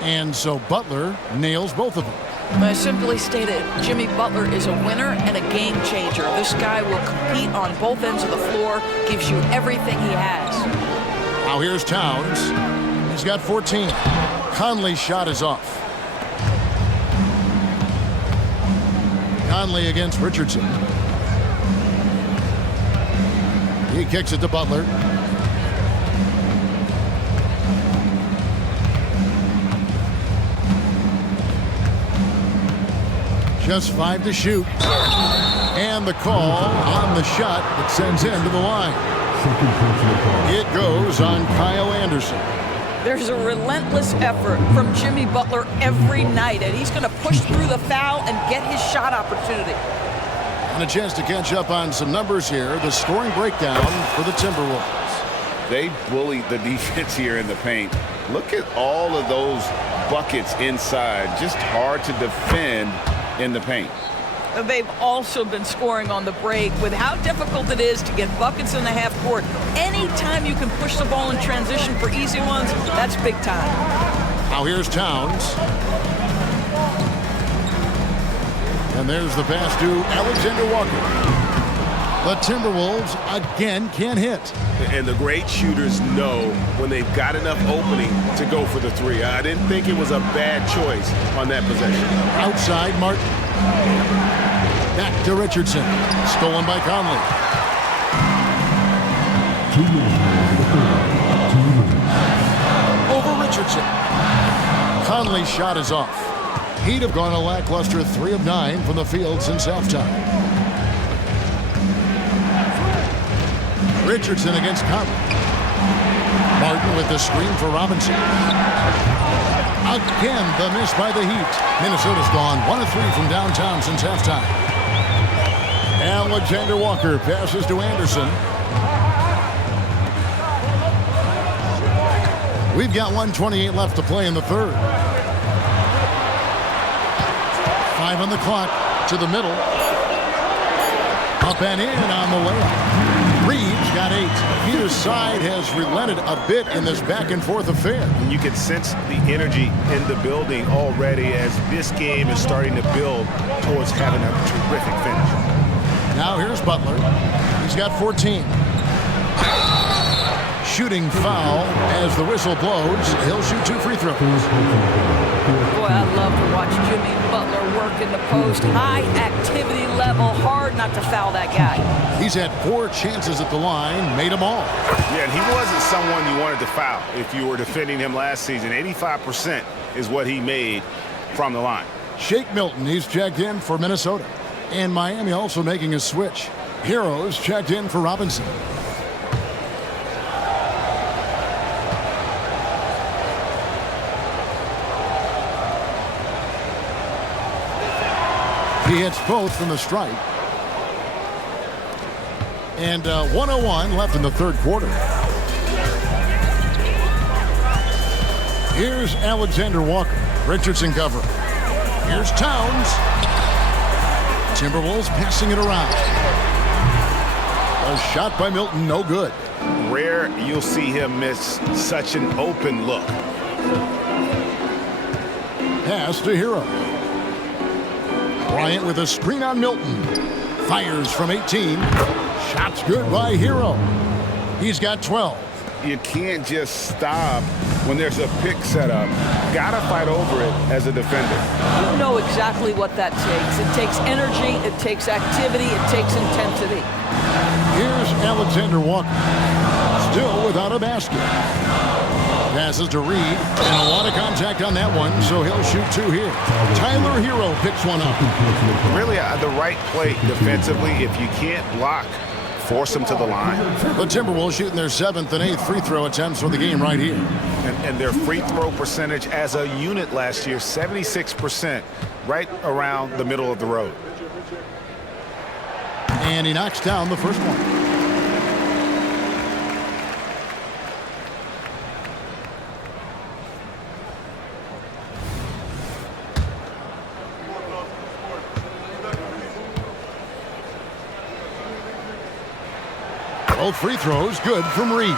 And so Butler nails both of them. I simply stated, Jimmy Butler is a winner and a game changer. This guy will compete on both ends of the floor, gives you everything he has. Now here's Towns. He's got 14. Conley's shot is off. Conley against Richardson. He kicks it to Butler. Just 5 to shoot. And the call on the shot that sends him to the line. It goes on Kyle Anderson. There's a relentless effort from Jimmy Butler every night, and he's going to push through the foul and get his shot opportunity. And a chance to catch up on some numbers here. The scoring breakdown for the Timberwolves. They bullied the defense here in the paint. Look at all of those buckets inside. Just hard to defend in the paint. They've also been scoring on the break. With how difficult it is to get buckets in the half court, anytime you can push the ball in transition for easy ones, that's big time. Now here's Towns. And there's the pass to Alexander Walker. The Timberwolves again can't hit. And the great shooters know when they've got enough opening to go for the three. I didn't think it was a bad choice on that possession. Outside, Martin. Back to Richardson. Stolen by Conley. Over Richardson. Conley's shot is off. He'd have gone a lackluster 3 of 9 from the field since halftime. Richardson against Conley. Martin with the screen for Robinson. Again, the miss by the Heat. Minnesota's gone 1 of 3 from downtown since halftime. Alexander Walker passes to Anderson. We've got 1:28 left to play in the third. 5 on the clock, to the middle. Up and in on the layup. Reeves got 8. Either side has relented a bit in this back-and-forth affair. You can sense the energy in the building already as this game is starting to build towards having a terrific finish. Now here's Butler. He's got 14. Shooting foul as the whistle blows. He'll shoot 2 free throws. Boy, I love to watch Jimmy Butler work in the post. High activity level. Hard not to foul that guy. He's had 4 chances at the line. Made them all. Yeah, and he wasn't someone you wanted to foul if you were defending him last season. 85% is what he made from the line. Shake Milton, he's checked in for Minnesota. And Miami also making a switch. Heroes checked in for Robinson. He hits both from the stripe. And 1:01 left in the third quarter. Here's Alexander Walker. Richardson cover. Here's Towns. Timberwolves passing it around. A shot by Milton, no good. Rare you'll see him miss such an open look. Pass to Hero. Bryant with a screen on Milton. Fires from 18. Shots good by Hero. He's got 12. You can't just stop when there's a pick set up. Gotta fight over it as a defender. You know exactly what that takes. It takes energy, it takes activity, it takes intensity. Here's Alexander Walker. Still without a basket. Passes to Reed, and a lot of contact on that one, so he'll shoot 2 here. Tyler Hero picks one up. Really the right play defensively. If you can't block, force them to the line. The Timberwolves shooting their 7th and 8th free throw attempts for the game right here. And their free throw percentage as a unit last year, 76%, right around the middle of the road. And he knocks down the first one. Both free throws good from Reed.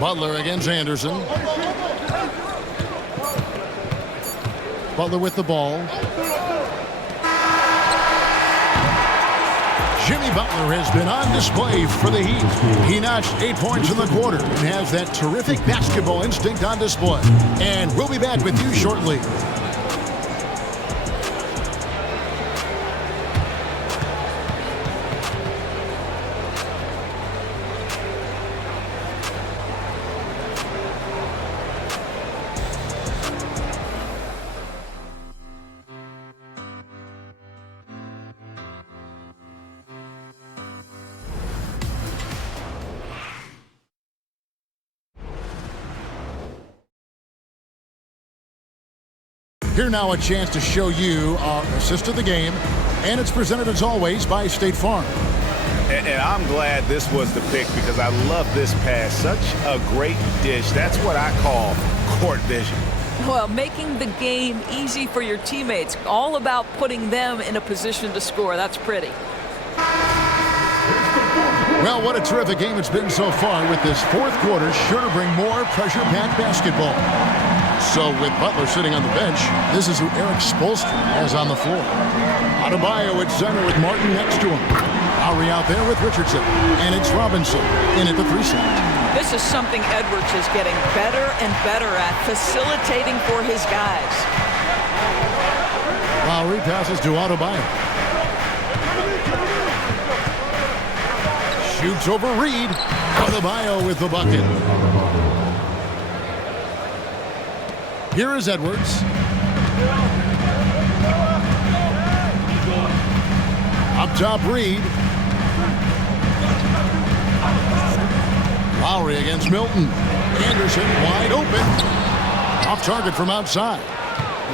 Butler against Anderson. Butler with the ball. Jimmy Butler has been on display for the Heat. He notched 8 points in the quarter and has that terrific basketball instinct on display. And we'll be back with you shortly. Here now a chance to show you our assist of the game, and it's presented as always by State Farm. And I'm glad this was the pick because I love this pass. Such a great dish. That's what I call court vision. Well, making the game easy for your teammates. All about putting them in a position to score. That's pretty. Well, what a terrific game it's been so far with this fourth quarter. Sure to bring more pressure-packed basketball. So with Butler sitting on the bench, this is who Eric Spoelstra has on the floor. Adebayo at center with Martin next to him. Lowry out there with Richardson. And it's Robinson in at the 3 slot. This is something Edwards is getting better and better at, facilitating for his guys. Lowry passes to Adebayo. Shoots over Reed. Adebayo with the bucket. Here is Edwards. Up top, Reed. Lowry against Milton. Anderson wide open. Off target from outside.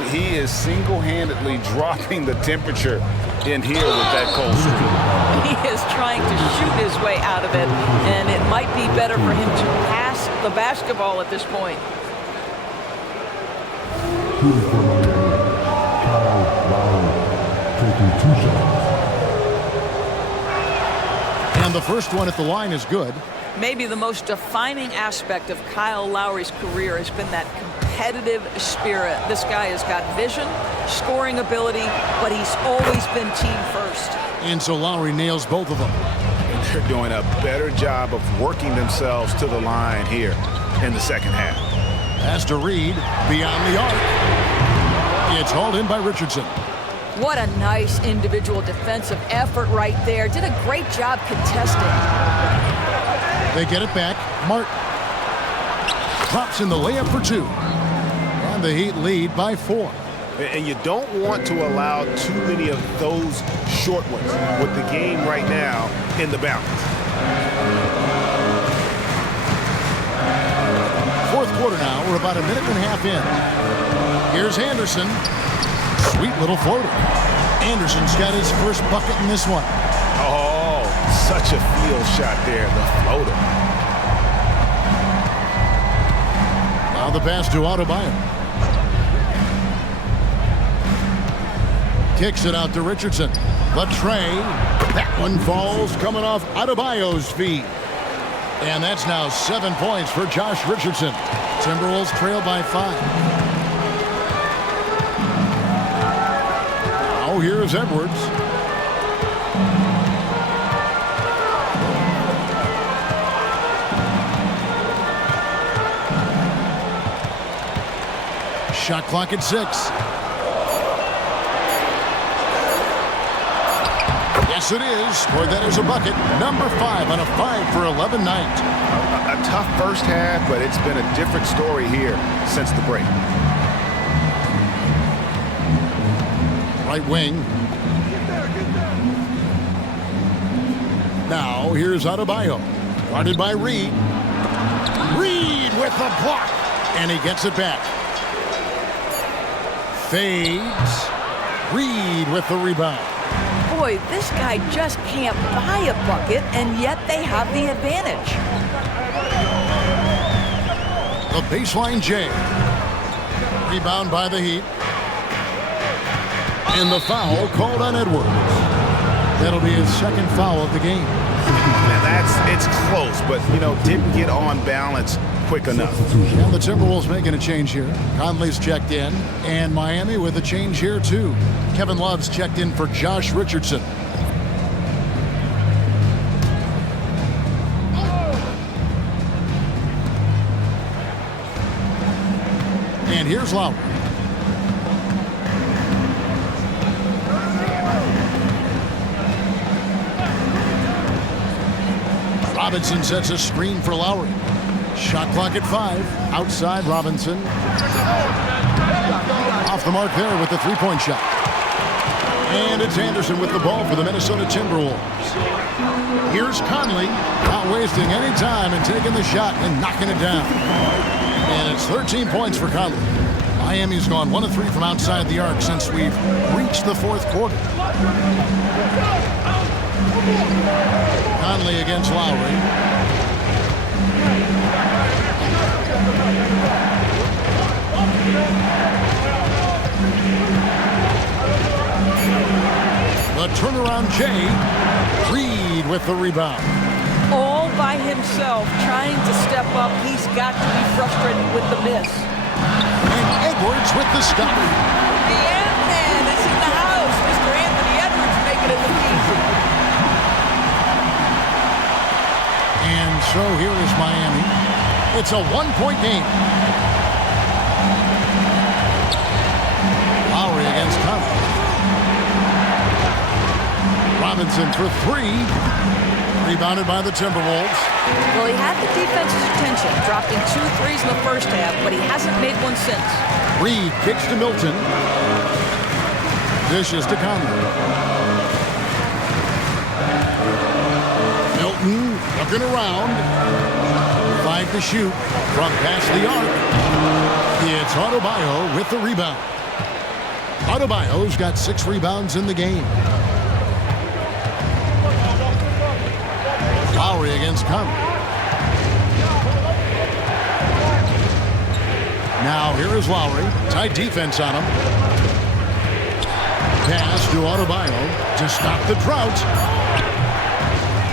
He is single-handedly dropping the temperature in here with that cold streak. He is trying to shoot his way out of it, and it might be better for him to pass the basketball at this point. Shooting for Miami, Kyle Lowry, taking 2 shots. And the first one at the line is good. Maybe the most defining aspect of Kyle Lowry's career has been that competitive spirit. This guy has got vision, scoring ability, but he's always been team first. And so Lowry nails both of them. And they're doing a better job of working themselves to the line here in the second half. Pass to Reed, beyond the arc. It's hauled in by Richardson. What a nice individual defensive effort right there. Did a great job contesting. They get it back. Martin drops in the layup for 2. And the Heat lead by 4. And you don't want to allow too many of those short ones with the game right now in the balance. Fourth quarter now. We're about a minute and a half in. Here's Anderson. Sweet little floater. Anderson's got his first bucket in this one. Oh, such a field shot there, the floater. Now the pass to Adebayo. Kicks it out to Richardson. The tray. That one falls coming off Adebayo's feet. And that's now 7 points for Josh Richardson. Timberwolves trail by 5. Now here's Edwards. Shot clock at 6. Yes, it is. Scored that as a bucket. Number 5 on a 5 for 11 night. A tough first half, but it's been a different story here since the break. Right wing. Now here's Adebayo. Guarded by Reed. Reed with the block. And he gets it back. Fades. Reed with the rebound. Boy, this guy just can't buy a bucket, and yet they have the advantage. The baseline J. Rebound by the Heat. And the foul called on Edwards. That'll be his second foul of the game. And it's close, but, didn't get on balance quick enough. And the Timberwolves making a change here. Conley's checked in, and Miami with a change here, too. Kevin Love's checked in for Josh Richardson. And here's Lowry. Robinson sets a screen for Lowry. Shot clock at 5. Outside Robinson. Off the mark there with the three-point shot. And it's Anderson with the ball for the Minnesota Timberwolves. Here's Conley, not wasting any time and taking the shot and knocking it down. And it's 13 points for Conley. Miami's gone 1 of 3 from outside the arc since we've reached the fourth quarter. Conley against Lowry. The turnaround Jay. Reed with the rebound. All by himself, trying to step up. He's got to be frustrated with the miss. And Edwards with the stop. The Ant-Man is in the house. Mr. Anthony Edwards making it look easy. And so here is Miami. It's a one-point game. Lowry against Conley. Robinson for three. Rebounded by the Timberwolves. Well, he had the defense's attention. Dropped in 2 threes in the first half, but he hasn't made one since. Reed kicks to Milton. Dishes to Conley. Milton looking around. 5 to shoot from past the arc. It's Adebayo with the rebound. Adebayo's got 6 rebounds in the game. Lowry against Conley. Now here is Lowry. Tight defense on him. Pass to Adebayo to stop the drought.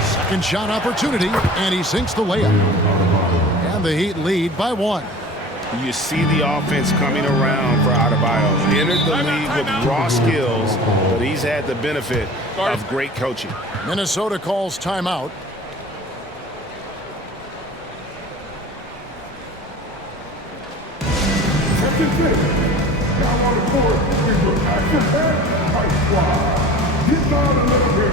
Second shot opportunity, and he sinks the layup. And the Heat lead by 1. You see the offense coming around for Adebayo. Entered the league with raw skills, but he's had the benefit of great coaching. Minnesota calls timeout. Now on the court is your action-packed Ice Squad. Get down a little bit.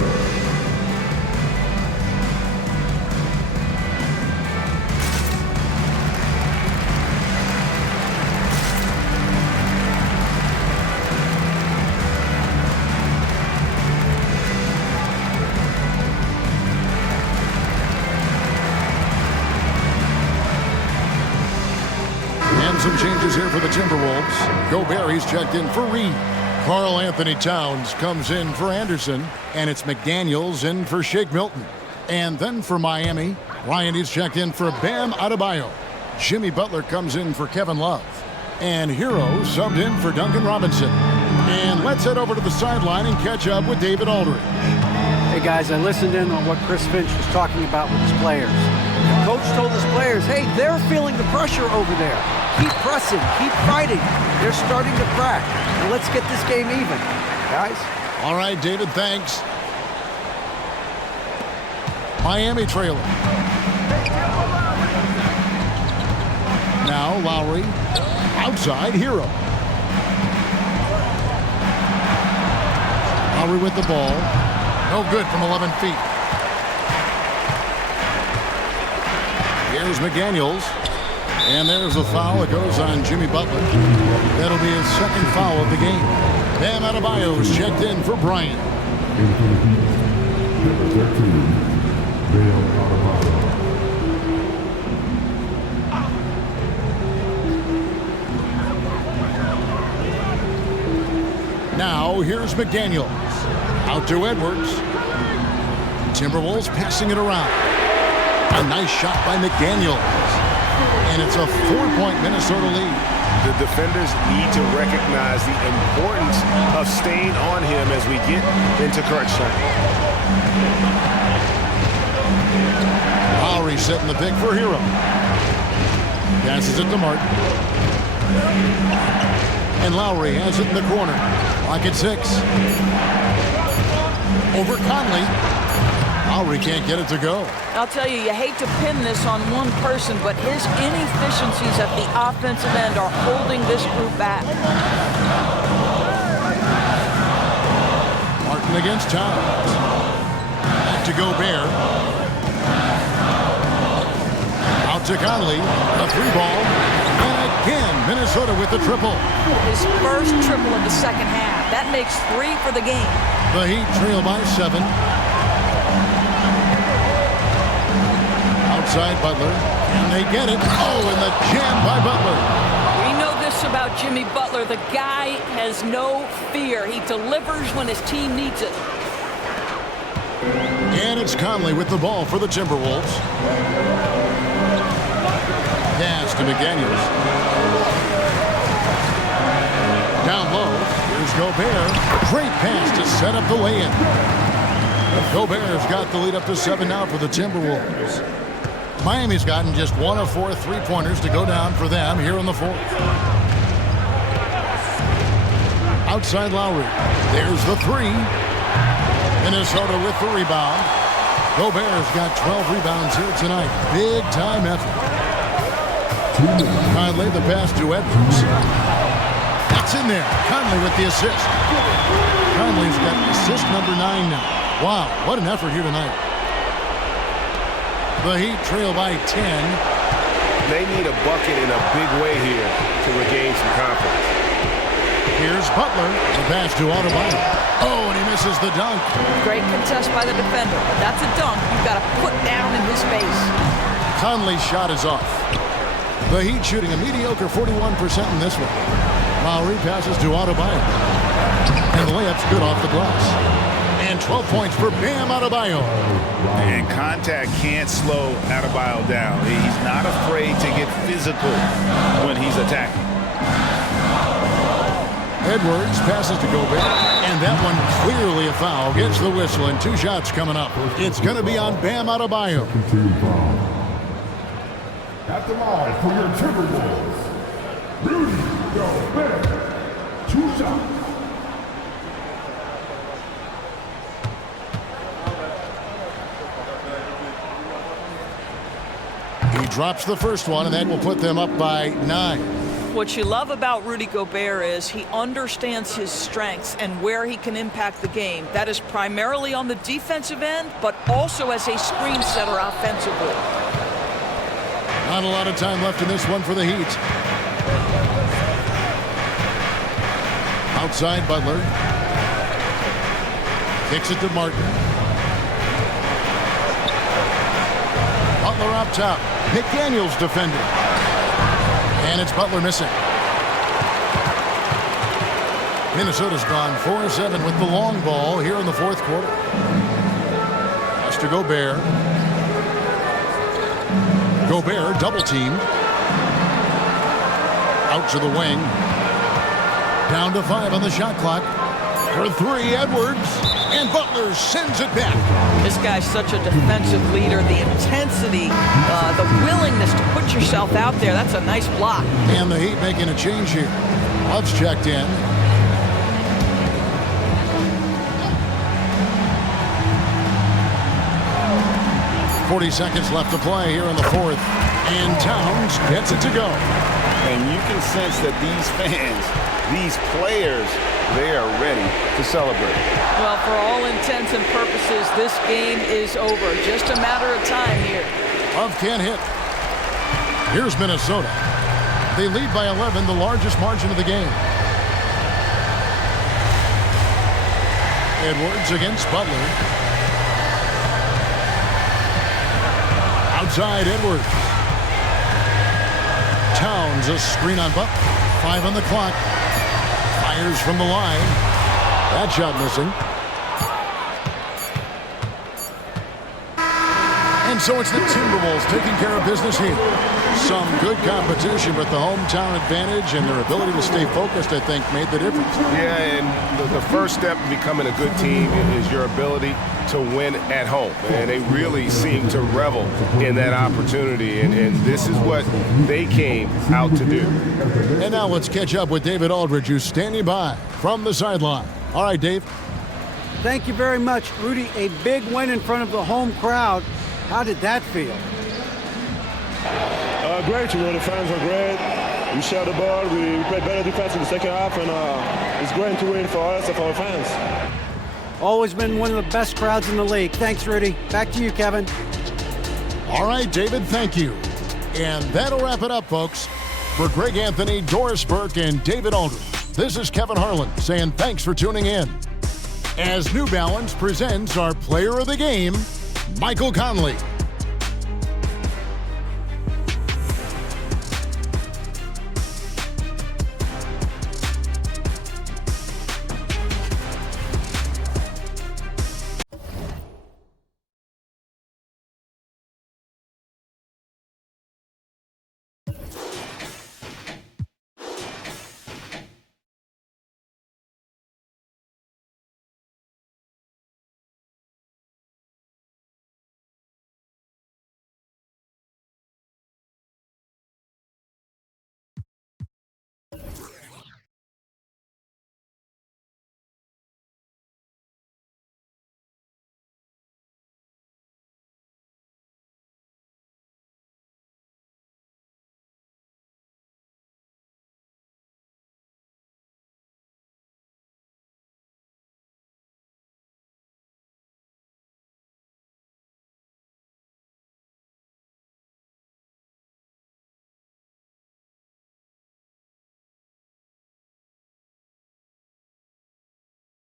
Some changes here for the Timberwolves. Gobert, he's checked in for Reed. Karl Anthony Towns comes in for Anderson, and it's McDaniels in for Shake Milton. And then for Miami, Ryan is checked in for Bam Adebayo. Jimmy Butler comes in for Kevin Love. And Hero subbed in for Duncan Robinson. And let's head over to the sideline and catch up with David Aldridge. Hey guys, I listened in on what Chris Finch was talking about with his players. The coach told his players, hey, they're feeling the pressure over there. Keep pressing, keep fighting. They're starting to crack. And let's get this game even, guys. All right, David, thanks. Miami trailing. Now Lowry, outside Hero. Lowry with the ball. No good from 11 feet. Here's McDaniels. And there's a foul. It goes on Jimmy Butler. That'll be his second foul of the game. Bam Adebayo is checked in for Bryant. Now here's McDaniels. Out to Edwards. Timberwolves passing it around. A nice shot by McDaniels. And it's a 4-point Minnesota lead. The defenders need to recognize the importance of staying on him as we get into crunch time. Lowry setting the pick for Hero. Passes it to Martin. And Lowry has it in the corner. Lock at 6. Over Conley. Lowry can't get it to go. I'll tell you, you hate to pin this on one person, but his inefficiencies at the offensive end are holding this group back. Martin against Towns. Back to Gobert. Out to Conley. A 3-ball. And again, Minnesota with the triple. His first triple of the second half. That makes 3 for the game. The Heat trail by 7. Outside Butler. And they get it. Oh, and the jam by Butler. We know this about Jimmy Butler. The guy has no fear. He delivers when his team needs it. And it's Conley with the ball for the Timberwolves. Pass to McDaniels. Down low. Here's Gobert. Great pass to set up the lay-in. Gobert's got the lead up to 7 now for the Timberwolves. Miami's gotten just 1 of 4 3-pointers to go down for them here in the 4th. Outside Lowry. There's the three. Minnesota with the rebound. Gobert's got 12 rebounds here tonight. Big time effort. Conley the pass to Edwards. That's in there. Conley with the assist. Conley's got assist number 9 now. Wow, what an effort here tonight. The Heat trail by 10. They need a bucket in a big way here to regain some confidence. Here's Butler. The pass to Adebayo. Oh, and he misses the dunk. Great contest by the defender. But that's a dunk you've got to put down in his face. Conley's shot is off. The Heat shooting a mediocre 41% in this one. Lowry passes to Adebayo. And the layup's good off the glass. And 12 points for Bam Adebayo. And contact can't slow Adebayo down. He's not afraid to get physical when he's attacking. Edwards passes to Gobert. And that one clearly a foul. Gets the whistle and 2 shots coming up. It's going to be on Bam Adebayo. At the line for your Timberwolves, Rudy Gobert. 2 shots. He drops the first one, and that will put them up by 9. What you love about Rudy Gobert is he understands his strengths and where he can impact the game. That is primarily on the defensive end, but also as a screen setter offensively. Not a lot of time left in this one for the Heat. Outside Butler. Kicks it to Martin. Butler up top. McDaniels defending. And it's Butler missing. Minnesota's gone 4-7 with the long ball here in the fourth quarter. Pass to Gobert. Gobert double teamed. Out to the wing. Down to 5 on the shot clock. For 3, Edwards. And Butler sends it back. This guy's such a defensive leader. The intensity, the willingness to put yourself out there. That's a nice block. And the Heat making a change here. Love's checked in. .40 seconds left to play here in the fourth. And Towns gets it to go. And you can sense that these fans, these players, they are ready to celebrate. Well, for all intents and purposes, this game is over. Just a matter of time here. Love can't hit. Here's Minnesota. They lead by 11, the largest margin of the game. Edwards against Butler. Outside Edwards. Towns a screen on Butler. 5 on the clock. Fires from the line. That shot missing. And so it's the Timberwolves taking care of business here. Some good competition, but the hometown advantage and their ability to stay focused, I think, made the difference. Yeah, and the first step to becoming a good team is your ability to win at home. And they really seem to revel in that opportunity, and this is what they came out to do. And now let's catch up with David Aldridge, who's standing by from the sideline. All right, Dave. Thank you very much, Rudy. A big win in front of the home crowd. How did that feel? Great, the fans were great. We shared the ball, we played better defense in the second half, and it's great to win for us and for our fans. Always been one of the best crowds in the league. Thanks, Rudy. Back to you, Kevin. All right, David, thank you. And that'll wrap it up, folks. For Greg Anthony, Doris Burke, and David Aldridge, this is Kevin Harlan saying thanks for tuning in. As New Balance presents our player of the game, Michael Conley.